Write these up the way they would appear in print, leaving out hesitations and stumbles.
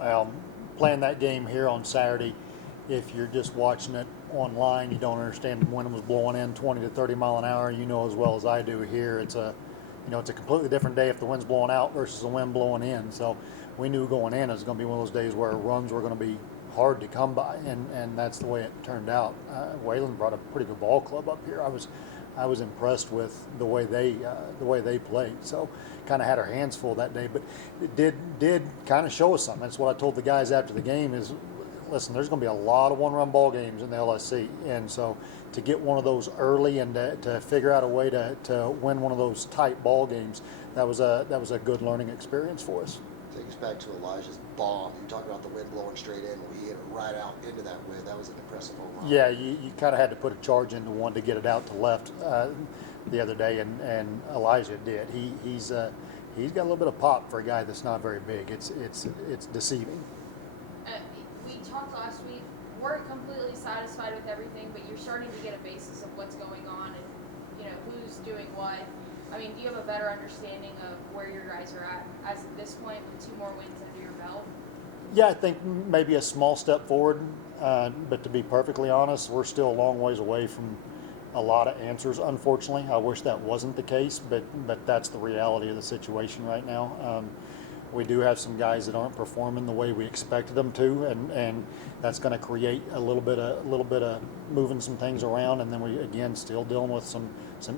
Well, playing that game here on Saturday, if you're just watching it online, you don't understand when it was blowing in 20 to 30 mile an hour. You know as well as I do here, it's a completely different day if the wind's blowing out versus the wind blowing in. So we knew going in it was going to be one of those days where runs were going to be hard to come by, and that's the way it turned out. Wayland brought a pretty good ball club up here. I was impressed with the way they played. So kind of had our hands full that day, but it did kind of show us something. That's what I told the guys after the game is, listen, there's going to be a lot of one-run ball games in the LSC, and so to get one of those early and to figure out a way to win one of those tight ball games, that was a good learning experience for us. Take us back to Elijah's bomb. You talk about the wind blowing straight in. We hit it right out into that wind. That was an impressive home run. Yeah, you kind of had to put a charge into one to get it out to left the other day, and Elijah did. He's got a little bit of pop for a guy that's not very big. It's deceiving. We talked last week. Weren't completely satisfied with everything, but you're starting to get a basis of what's going on and who's doing what. I mean, do you have a better understanding of where your guys are at as of this point with 2 more wins under your belt? Yeah, I think maybe a small step forward, but to be perfectly honest, we're still a long ways away from a lot of answers. Unfortunately, I wish that wasn't the case, but that's the reality of the situation right now. We do have some guys that aren't performing the way we expected them to, and that's going to create a little bit of moving some things around, and then we again still dealing with some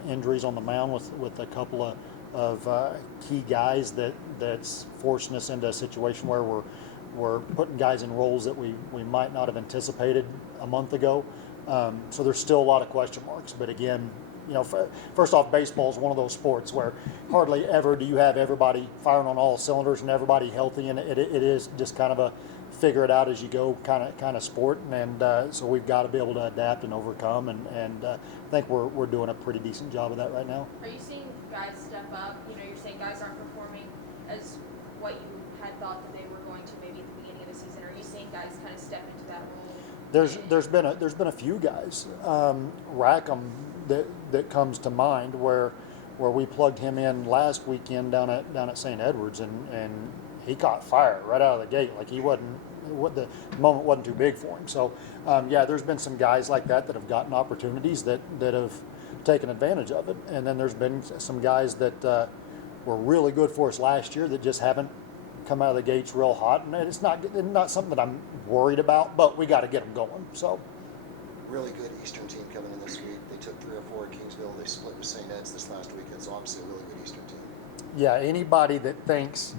injuries on the mound with a couple of key guys that's forcing us into a situation where we're putting guys in roles that we might not have anticipated a month ago. So there's still a lot of question marks, but again, first off, baseball is one of those sports where hardly ever do you have everybody firing on all cylinders and everybody healthy, and it is just kind of a figure it out as you go kind of sport, and so we've got to be able to adapt and overcome, and I think we're doing a pretty decent job of that right now. Are you seeing guys step up? You're saying guys aren't performing as what you had thought that they were going to maybe at the beginning of the season. Are you seeing guys kind of step into that role? There's been a few guys, Rackham that comes to mind where we plugged him in last weekend down at St. Edwards, and he caught fire right out of the gate. Like the moment wasn't too big for him. So yeah, there's been some guys like that have gotten opportunities that have taken advantage of it, and then there's been some guys that were really good for us last year that just haven't come out of the gates real hot, and it's not something that I'm worried about, but we got to get them going. So really good Eastern team coming in this week. They took 3 or 4 at Kingsville. They split with St. Ed's this last weekend, so obviously a really good Eastern team. Yeah, anybody that thinks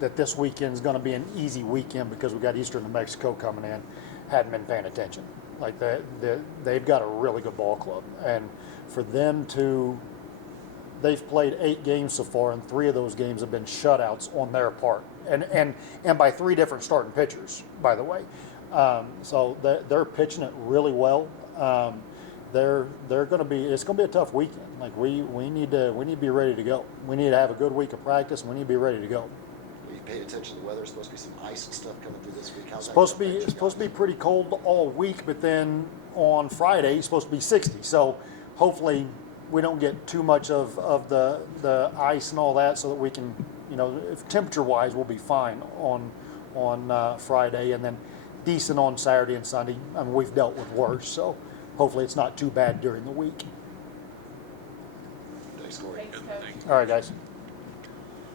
that this weekend is going to be an easy weekend because we got Eastern New Mexico coming in hadn't been paying attention. Like they've got a really good ball club, and for them they've played 8 games so far, and 3 of those games have been shutouts on their part, and by 3 different starting pitchers, by the way. So they're pitching it really well. It's going to be a tough weekend. Like we need to be ready to go. We need to have a good week of practice, and we need to be ready to go. You paid attention to the weather. There's supposed to be some ice and stuff coming through this week. It's supposed to be pretty cold all week, but then on Friday it's supposed to be 60. So hopefully we don't get too much of the ice and all that, so that we can, if temperature-wise, we'll be fine on Friday, and then decent on Saturday and Sunday. I mean, we've dealt with worse, so hopefully it's not too bad during the week. Thanks, Cory. Thanks, Coach. All right, guys.